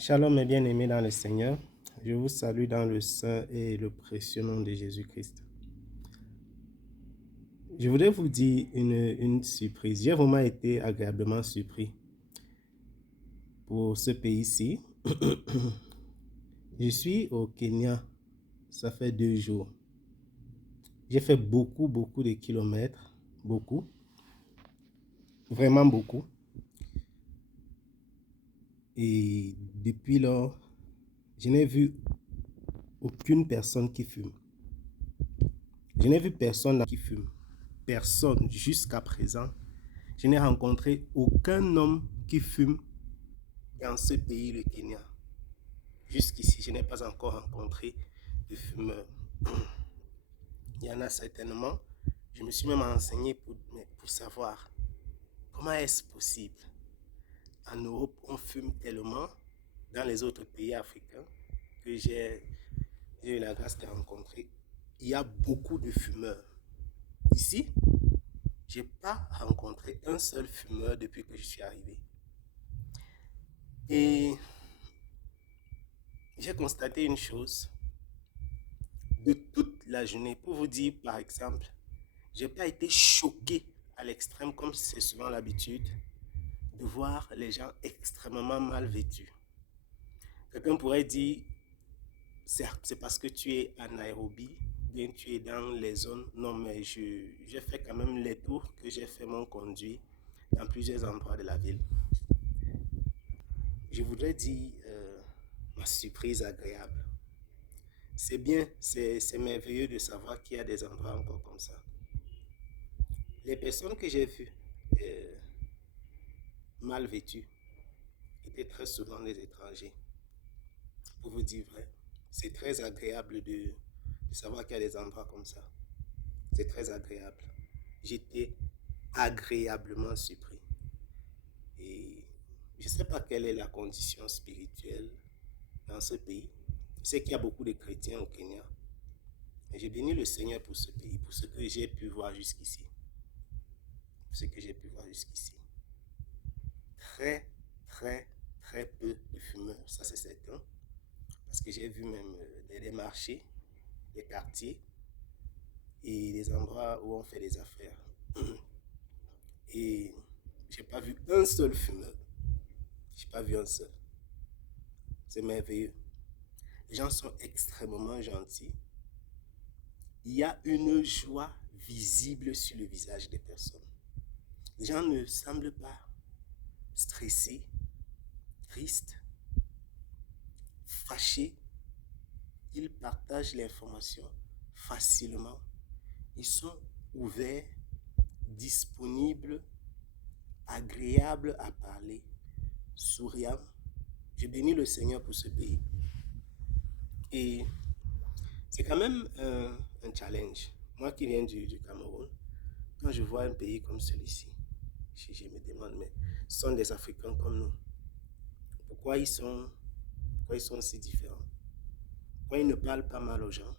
Shalom et bien-aimés dans le Seigneur, je vous salue dans le saint et le précieux nom de Jésus-Christ. Je voudrais vous dire une surprise. J'ai vraiment été agréablement surpris pour ce pays-ci. Je suis au Kenya, ça fait 2 jours. J'ai fait beaucoup de kilomètres, beaucoup, vraiment beaucoup. Et depuis lors, je n'ai vu aucune personne qui fume. Je n'ai vu personne qui fume. Personne jusqu'à présent. Je n'ai rencontré aucun homme qui fume dans ce pays, le Kenya. Jusqu'ici, je n'ai pas encore rencontré de fumeurs. Il y en a certainement. Je me suis même renseigné pour savoir comment est-ce possible. En Europe, on fume tellement, dans les autres pays africains, que j'ai eu la grâce de rencontrer. Il y a beaucoup de fumeurs. Ici, je n'ai pas rencontré un seul fumeur depuis que je suis arrivé. Et j'ai constaté une chose. De toute la journée, pour vous dire par exemple, je n'ai pas été choqué à l'extrême comme c'est souvent l'habitude de voir les gens extrêmement mal vêtus. Quelqu'un pourrait dire, c'est parce que tu es à Nairobi, bien tu es dans les zones. Non, mais j'ai fait quand même les tours que j'ai fait mon conduit dans plusieurs endroits de la ville. Je voudrais dire ma surprise agréable. C'est bien, c'est merveilleux de savoir qu'il y a des endroits encore comme ça. Les personnes que j'ai vues mal vêtues étaient très souvent des étrangers. Pour vous dire vrai, c'est très agréable de savoir qu'il y a des endroits comme ça. C'est très agréable. J'étais agréablement surpris. Et je ne sais pas quelle est la condition spirituelle dans ce pays. Je sais qu'il y a beaucoup de chrétiens au Kenya. Mais j'ai béni le Seigneur pour ce pays, pour ce que j'ai pu voir jusqu'ici. Ce que j'ai pu voir jusqu'ici. Très peu de fumeurs, ça c'est certain. Parce que j'ai vu même des marchés, des quartiers et des endroits où on fait des affaires. Et j'ai pas vu un seul fumeur. J'ai pas vu un seul. C'est merveilleux. Les gens sont extrêmement gentils. Il y a une joie visible sur le visage des personnes. Les gens ne semblent pas stressés, tristes, fâchés. Ils partagent l'information facilement. Ils sont ouverts, disponibles, agréables à parler, souriants. Je bénis le Seigneur pour ce pays. Et c'est quand même un challenge. Moi qui viens du Cameroun, quand je vois un pays comme celui-ci, je me demande, mais ce sont des Africains comme nous. Pourquoi ils sont si différents? Pourquoi ils ne parlent pas mal aux gens?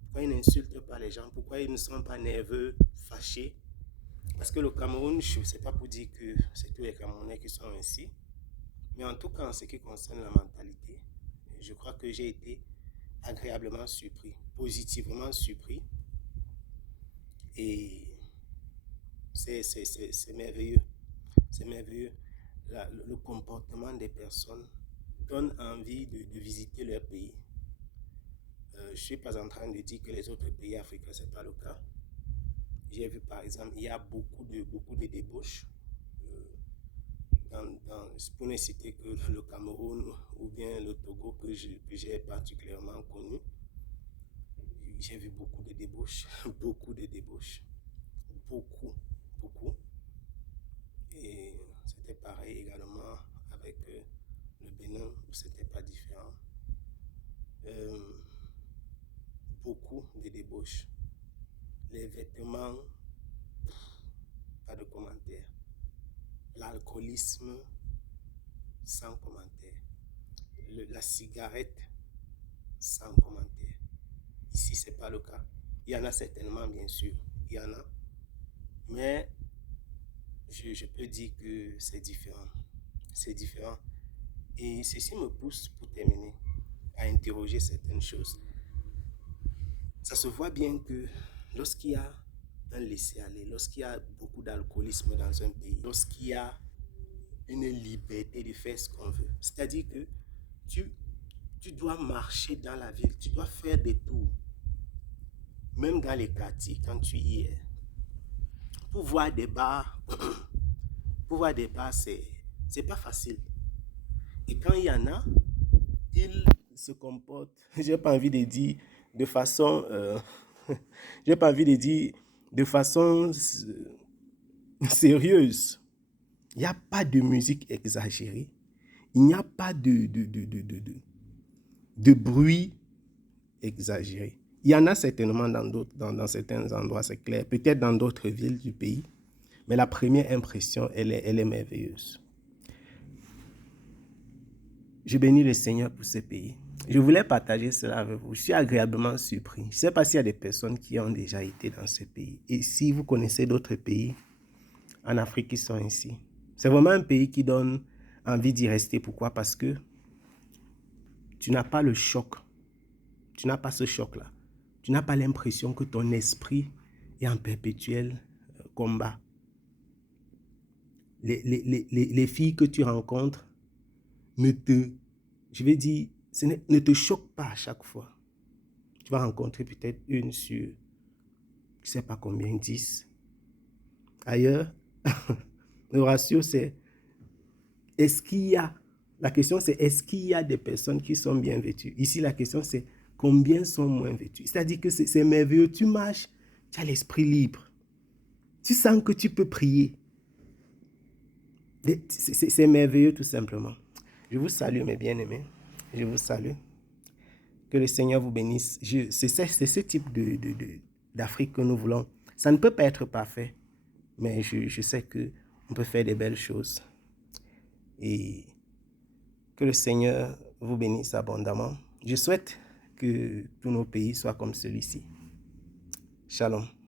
Pourquoi ils n'insultent pas les gens? Pourquoi ils ne sont pas nerveux, fâchés? Parce que le Cameroun, je ne sais pas pour dire que c'est tous les Camerounais qui sont ainsi, mais en tout cas en ce qui concerne la mentalité, je crois que j'ai été agréablement surpris, positivement surpris. Et c'est merveilleux. C'est merveilleux. Le comportement des personnes donne envie de visiter leur pays. Je ne suis pas en train de dire que les autres pays africains, ce n'est pas le cas. J'ai vu par exemple, il y a beaucoup de débauches. Pour ne citer que le Cameroun ou bien le Togo que j'ai particulièrement connu, j'ai vu beaucoup de débauches, beaucoup de débauches, beaucoup. Et c'était pareil également avec le Bénin, où c'était pas différent. Beaucoup de débauches. Les vêtements, pas de commentaires. L'alcoolisme, sans commentaire. La cigarette, sans commentaire. Ici, ce n'est pas le cas. Il y en a certainement, bien sûr. Il y en a. Mais je peux dire que c'est différent. C'est différent. Et ceci me pousse, pour terminer, à interroger certaines choses. Ça se voit bien que lorsqu'il y a un laisser-aller, lorsqu'il y a beaucoup d'alcoolisme dans un pays, lorsqu'il y a une liberté de faire ce qu'on veut, c'est-à-dire que tu, tu dois marcher dans la ville, tu dois faire des tours, même dans les quartiers, quand tu y es. Pour voir des bars, pour voir des bars, c'est pas facile. Et quand il y en a, ils se comportent, j'ai pas envie de dire de façon, j'ai pas envie de dire de façon sérieuse. Il n'y a pas de musique exagérée. Il n'y a pas de bruit exagéré. Il y en a certainement dans certains endroits, c'est clair. Peut-être dans d'autres villes du pays. Mais la première impression, elle est merveilleuse. Je bénis le Seigneur pour ce pays. Je voulais partager cela avec vous. Je suis agréablement surpris. Je ne sais pas s'il y a des personnes qui ont déjà été dans ce pays. Et si vous connaissez d'autres pays en Afrique qui sont ici, c'est vraiment un pays qui donne envie d'y rester. Pourquoi? Parce que tu n'as pas le choc. Tu n'as pas ce choc-là. Tu n'as pas l'impression que ton esprit est en perpétuel combat. Les filles que tu rencontres ne te choquent pas à chaque fois. Tu vas rencontrer peut-être une sur, je ne sais pas combien, 10. Ailleurs, le ratio c'est, la question c'est, est-ce qu'il y a des personnes qui sont bien vêtues? Ici, la question c'est, combien sont moins vêtues? C'est-à-dire que c'est merveilleux. Tu marches, tu as l'esprit libre. Tu sens que tu peux prier. C'est merveilleux tout simplement. Je vous salue mes bien-aimés. Je vous salue. Que le Seigneur vous bénisse. C'est ce type d'Afrique que nous voulons. Ça ne peut pas être parfait, mais je sais qu'on peut faire des belles choses. Et que le Seigneur vous bénisse abondamment. Je souhaite que tous nos pays soient comme celui-ci. Shalom.